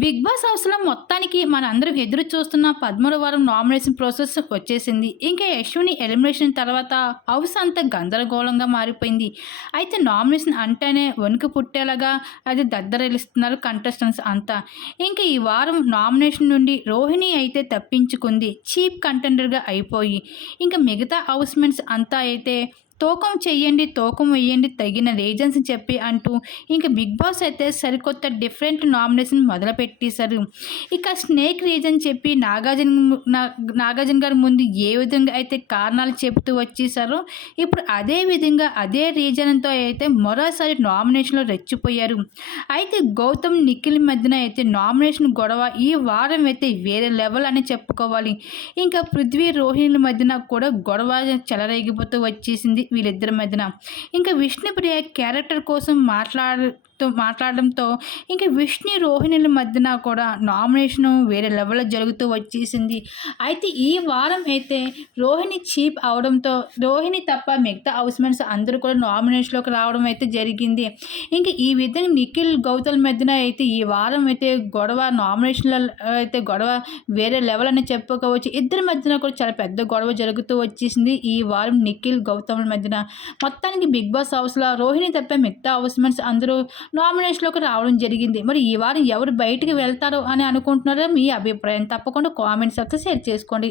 Big boss హౌస్లో మొత్తానికి మనందరం ఎదురు చూస్తున్న పదమూడు వారం నామినేషన్ ప్రాసెస్ వచ్చేసింది. ఇంకా యశ్విని ఎలిమినేషన్ తర్వాత హౌస్ అంతా గందరగోళంగా మారిపోయింది. అయితే నామినేషన్ అంటేనే వణుకు పుట్టేలాగా అది దద్దరెలుస్తున్నారు కంటెస్టెంట్స్ అంతా. ఇంకా ఈ వారం నామినేషన్ నుండి రోహిణి అయితే తప్పించుకుంది. చీప్ కంటెండర్గా అయిపోయి. ఇంకా మిగతా హౌస్మెంట్స్ అంతా అయితే తూకం చెయ్యండి తూకం వేయండి తగిన రీజన్స్ చెప్పి అంటూ ఇంకా బిగ్ బాస్ అయితే సరికొత్త డిఫరెంట్ నామినేషన్ మొదలుపెట్టేశారు. ఇక స్నేక్ రీజన్ చెప్పి నాగార్జున నా- నాగార్జున గారి ముందు ఏ విధంగా అయితే కారణాలు చెబుతూ వచ్చేసారో ఇప్పుడు అదే విధంగా అదే రీజన్తో అయితే మరోసారి నామినేషన్లో రెచ్చిపోయారు. అయితే గౌతమ్ నిఖిల్ మధ్యన అయితే నామినేషన్ గొడవ ఈ వారం అయితే వేరే లెవెల్ అని చెప్పుకోవాలి. ఇంకా పృథ్వీ రోహిణి మధ్యన కూడా గొడవ చెలరేగిపోతూ వచ్చేసింది. వీళ్ళిద్దరి మధ్యన. ఇంకా విష్ణుప్రియ క్యారెక్టర్ కోసం మాట్లాడుతూ మాట్లాడడంతో ఇంకా విష్ణు రోహిణుల మధ్యన కూడా నామినేషన్ వేరే లెవెల్లో జరుగుతూ వచ్చేసింది. అయితే ఈ వారం అయితే రోహిణి చీప్ అవడంతో రోహిణి తప్ప మిగతా హౌస్మెంట్స్ అందరూ కూడా నామినేషన్లోకి రావడం అయితే జరిగింది. ఇంకా ఈ విధంగా నిఖిల్ గౌతమ్ మధ్యన అయితే ఈ వారం అయితే గొడవ నామినేషన్ల అయితే గొడవ వేరే లెవెల్ అని చెప్పుకోవచ్చు. ఇద్దరి మధ్యన కూడా చాలా పెద్ద గొడవ జరుగుతూ వచ్చేసింది. ఈ వారం నిఖిల్ గౌతమ్ మధ్యన. మొత్తానికి బిగ్ బాస్ హౌస్లో రోహిణి తప్ప మిగతా హౌస్మెంట్స్ అందరూ నామినేషన్లోకి రావడం జరిగింది. మరి ఈ వారం ఎవరు బయటికి వెళ్తారో అని అనుకుంటున్నారో మీ అభిప్రాయం తప్పకుండా కామెంట్స్ అయితే షేర్ చేసుకోండి.